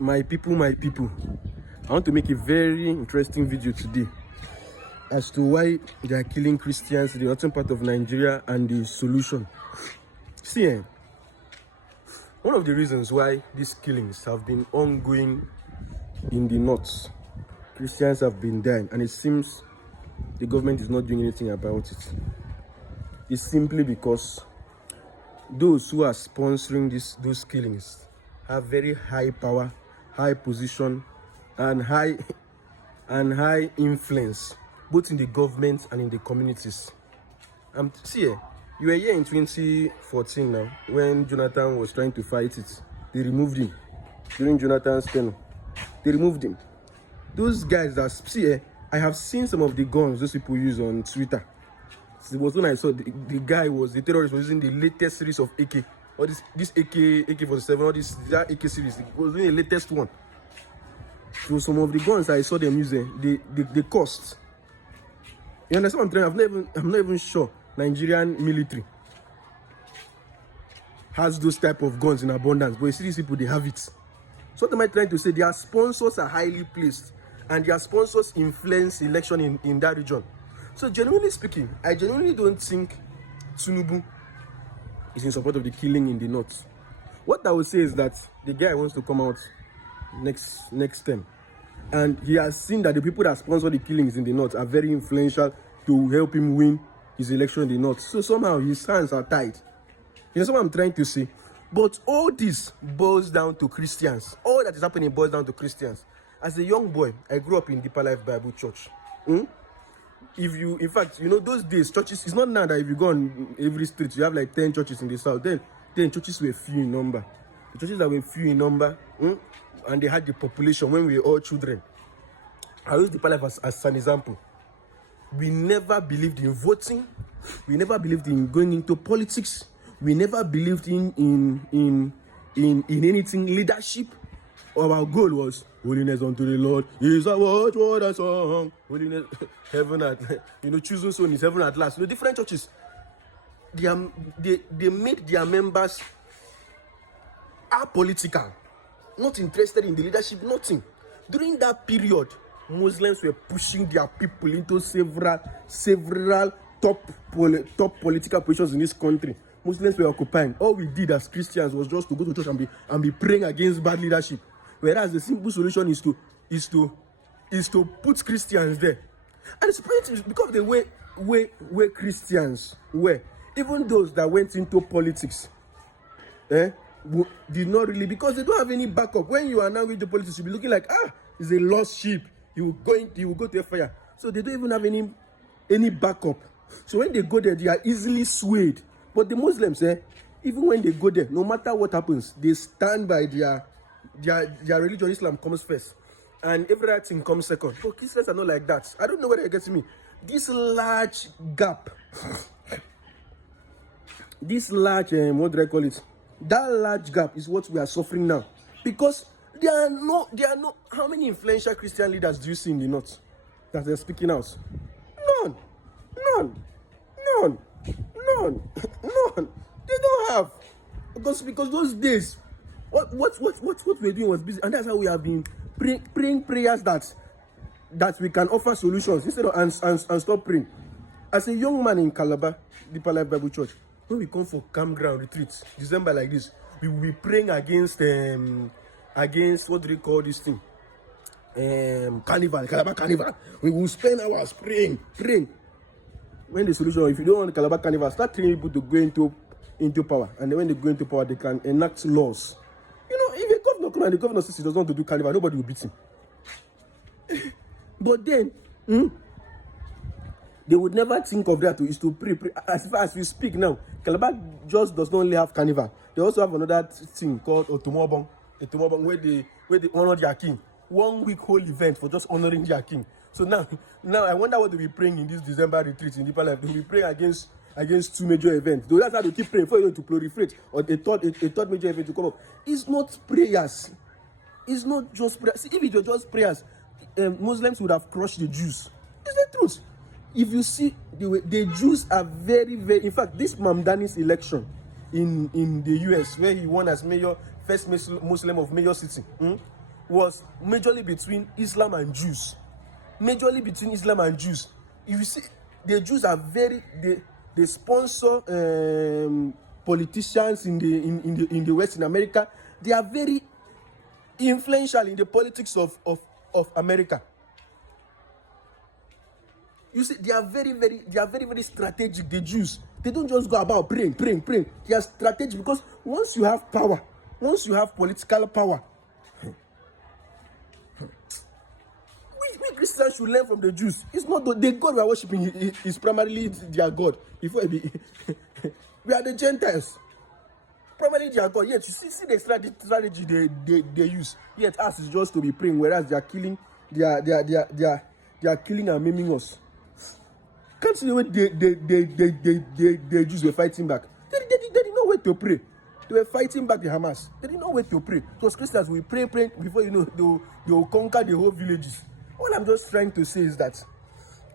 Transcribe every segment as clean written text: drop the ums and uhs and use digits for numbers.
My people, I want to make a very interesting video today as to why they are killing Christians in the northern part of Nigeria and the solution. See, one of the reasons why these killings have been ongoing in the north, Christians have been dying, and it seems the government is not doing anything about it. It's simply because those who are sponsoring those killings have very high power, high position, and high influence, both in the government and in the communities. See, you were here in 2014 now when Jonathan was trying to fight it. They removed him during Jonathan's tenure. They removed him. Those guys that I have seen some of the guns those people use on Twitter. It was when I saw the terrorist was using the latest series of AK, or this AK-47, or that AK series. It was really the latest one. So some of the guns I saw them using, they cost. You understand what I'm trying? I'm not even sure Nigerian military has those type of guns in abundance, but you see these people, they have it. So what am I trying to say? Their sponsors are highly placed, and their sponsors influence election in that region. So genuinely speaking, I genuinely don't think Tinubu is in support of the killing in the north. What I would say is that the guy wants to come out next term, and he has seen that the people that sponsor the killings in the north are very influential to help him win his election in the north. So somehow his hands are tied. You know what I'm trying to say? But all this boils down to Christians. All that is happening boils down to Christians. As a young boy, I grew up in Deeper Life Bible Church. In fact, you know, those days, churches, it's not now that if you go on every street, you have like 10 churches in the south. Then churches were few in number. The churches that were few in number, and they had the population when we were all children. I use Deeper Life as an example. We never believed in voting. We never believed in going into politics. We never believed in anything leadership. Our goal was holiness unto the Lord is a watchword and song. Holiness, heaven at, choosing soul is heaven at last. Different churches, they made their members apolitical, not interested in the leadership, nothing. During that period, Muslims were pushing their people into several top political positions in this country. Muslims were occupying. All we did as Christians was just to go to church and be praying against bad leadership. Whereas the simple solution is to put Christians there. And it's because of the way Christians were. Even those that went into politics, did not really, because they don't have any backup. When you are now into politics, you'll be looking like, it's a lost sheep. You will go to a fire. So they don't even have any backup. So when they go there, they are easily swayed. But the Muslims, even when they go there, no matter what happens, they stand by their religion. Islam comes first, and every other thing comes second. But Christians are not like that. I don't know whether you get me. This large gap, what do I call it? That large gap is what we are suffering now, because there are no. How many influential Christian leaders do you see in the north that are speaking out? None. They don't have, because those days, what we're doing was busy, and that's how we have been praying prayers that we can offer solutions instead of and stop praying. As a young man in Calabar, Deeper Life Bible Church, when we come for campground retreats, December like this, we will be praying against what do they call this thing? Carnival, Calabar Carnival. We will spend hours praying. When the solution, if you don't want the Calabar Carnival, start training people to go into power, and then when they go into power, they can enact laws. If a governor comes and the governor says he doesn't want to do carnival, nobody will beat him. But then, they would never think of that. Is to pray. As far as we speak now, Calabar just does not only have carnival. They also have another thing called Otomobong, where they honor their king. 1 week whole event for just honoring their king. So now I wonder what they'll be praying in this December retreat in Deeper Life. They'll be praying against two major events. Though that's how they keep praying for you to proliferate, or a third major event to come up. It's not prayers. It's not just prayers. See, if it was just prayers, Muslims would have crushed the Jews. It's the truth. If you see the Jews are very, very. In fact, this Mamdani's election in the US, where he won as first Muslim of major city. was majorly between Islam and Jews. Majorly between Islam and Jews. If you see, the Jews are very, they sponsor politicians in the West, in America. They are very influential in the politics of America. You see, they are very strategic. The Jews, they don't just go about praying. They are strategic, because once you have power, once you have political power, we Christians should learn from the Jews. It's not the God we are worshiping is primarily their God. Before we are the Gentiles, primarily their God. Yet you see the strategy they use. Yet us is just to be praying, whereas they are killing, they are killing and maiming us. Can't see the way the Jews were fighting back. They did not wait to pray. They were fighting back the Hamas. They did not wait to pray. Because Christians will pray before you know they will conquer the whole villages. All I'm just trying to say is that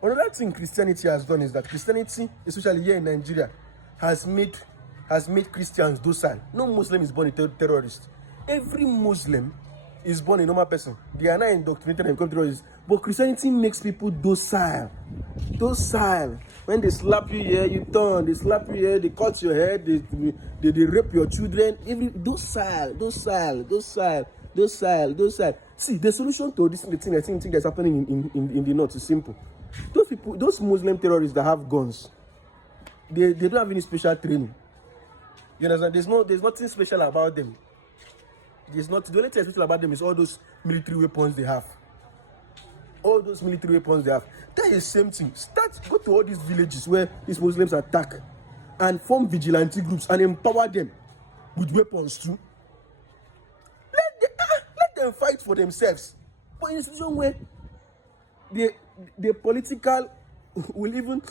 another thing Christianity has done is that Christianity, especially here in Nigeria, has made Christians docile. No Muslim is born a terrorist. Every Muslim is born a normal person. They are not indoctrinated and become terrorists. But Christianity makes people docile. Docile. When they slap you here, you turn. They slap you here, they cut your head, they rape your children. Docile. See, the solution to this thing that's happening in the north is simple. Those people, those Muslim terrorists that have guns, they don't have any special training. You understand? There's nothing special about them. The only thing special about them is all those military weapons they have. All those military weapons they have. That is the same thing. Go to all these villages where these Muslims attack and form vigilante groups and empower them with weapons too. Let them fight for themselves. But in a situation where the political will even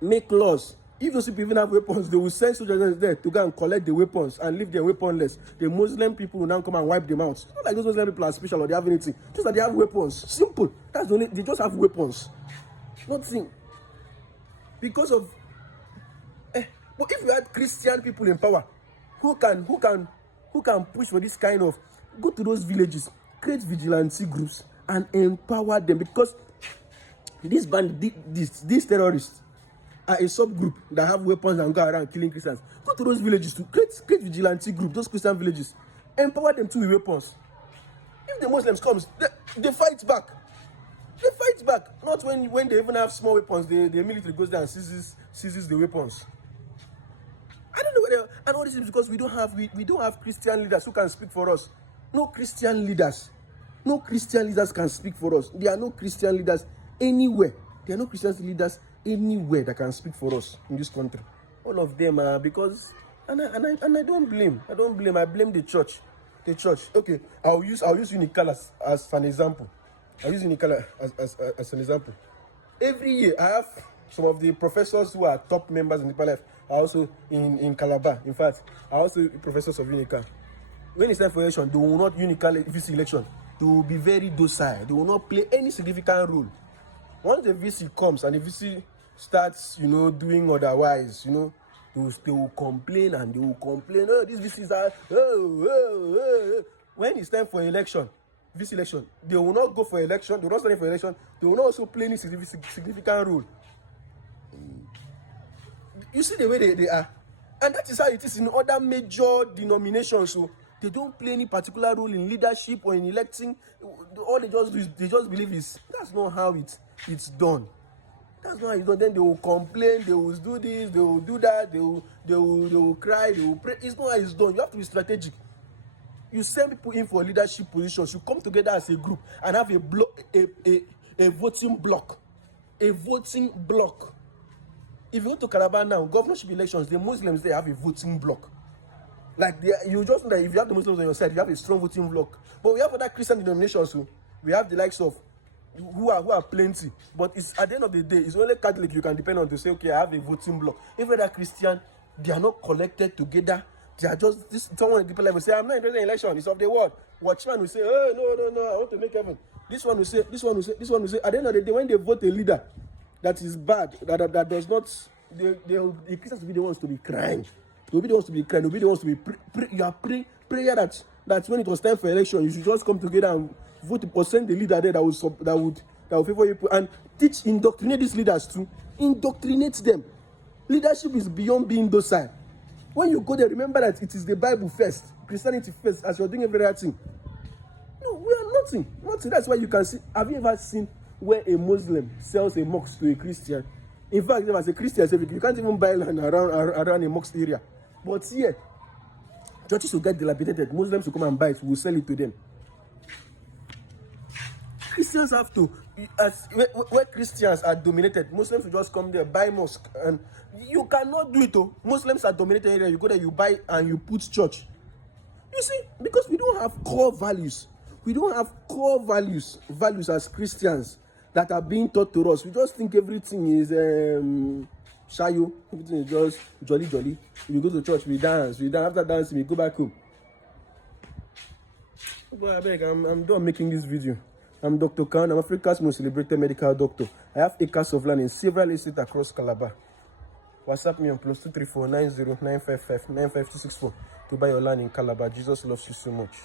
make laws. If those people even have weapons, they will send soldiers there to go and collect the weapons and leave them weaponless. The Muslim people will now come and wipe them out. It's not like those Muslim people are special or they have anything. Just that they have weapons. Simple. That's the only. They just have weapons. Nothing. Because of. But if you had Christian people in power, who can push for this kind of, go to those villages, create vigilante groups and empower them, because these terrorists are a subgroup that have weapons and go around killing Christians. Go to those villages to create vigilante group, those Christian villages, empower them too with weapons. If the Muslims comes, they fight back. They fight back. Not when they even have small weapons, the military goes there and seizes the weapons. I don't know whether, and all this is because we don't have Christian leaders who can speak for us. No Christian leaders can speak for us. There are no Christian leaders anywhere. There are no Christian leaders anywhere that can speak for us in this country. All of them are because, and I don't blame. I blame the church. The church. Okay, I'll use Unical as an example. I'll use Unical as an example. Every year I have some of the professors who are top members in Deeper Life are also in Calabar. In fact, are also professors of Unical. When it's time for election, they will not Unical VC election. They will be very docile. They will not play any significant role. Once the VC comes and the VC starts, doing otherwise, they will complain and they will complain. Oh, these VCs are. When it's time for election, VC election, they will not go for election. They will not stand for election. They will not also play any significant role. You see the way they are, and that is how it is in other major denominations. So they don't play any particular role in leadership or in electing. All they just do is they just believe that's not how it's done. That's not how it's done. Then they will complain, they will do this, they will do that, they will cry, they will pray. It's not how it's done. You have to be strategic. You send people in for leadership positions. You come together as a group and have a voting block. A voting block. If you go to Calabar now, governorship elections, the Muslims, they have a voting block. Like, you just know that if you have the Muslims on your side, you have a strong voting block. But we have other Christian denominations too. We have the likes of, who are plenty. But it's at the end of the day, it's only Catholic you can depend on to say, okay, I have a voting block. Every other Christian, they are not collected together. They are just, someone in the people will say, I'm not interested in election, it's of the world. Watchman will say, oh, no, I want to make heaven. This one will say. At the end of the day, when they vote a leader that is bad, that does not, the Christians will be the ones to be crying. They'll be the ones to be crying. They'll be the ones to be you are praying prayer that that when it was time for election, you should just come together and vote or send the leader there that would favor you, and indoctrinate these leaders too. Indoctrinate them. Leadership is beyond being docile. When you go there, remember that it is the Bible first, Christianity first, as you're doing every other thing. No, we are nothing. That's why you can see. Have you ever seen where a Muslim sells a mosque to a Christian? In fact, as a Christian, you can't even buy land around a mosque area. But here, churches will get dilapidated. Muslims will come and buy it. We'll sell it to them. Christians have to, where Christians are dominated, Muslims will just come there, buy mosque, and you cannot do it. Muslims are dominated area. You go there, you buy, and you put church. You see, because we don't have core values. We don't have core values as Christians that are being taught to us. We just think everything is shayo. Everything is just jolly. We go to church, we dance. After dancing, we go back home. But I beg, I'm done making this video. I'm Dr. Khan. I'm Africa's most celebrated medical doctor. I have acres of land in several estates across Calabar. WhatsApp me on +234 90 955 95264 to buy your land in Calabar. Jesus loves you so much.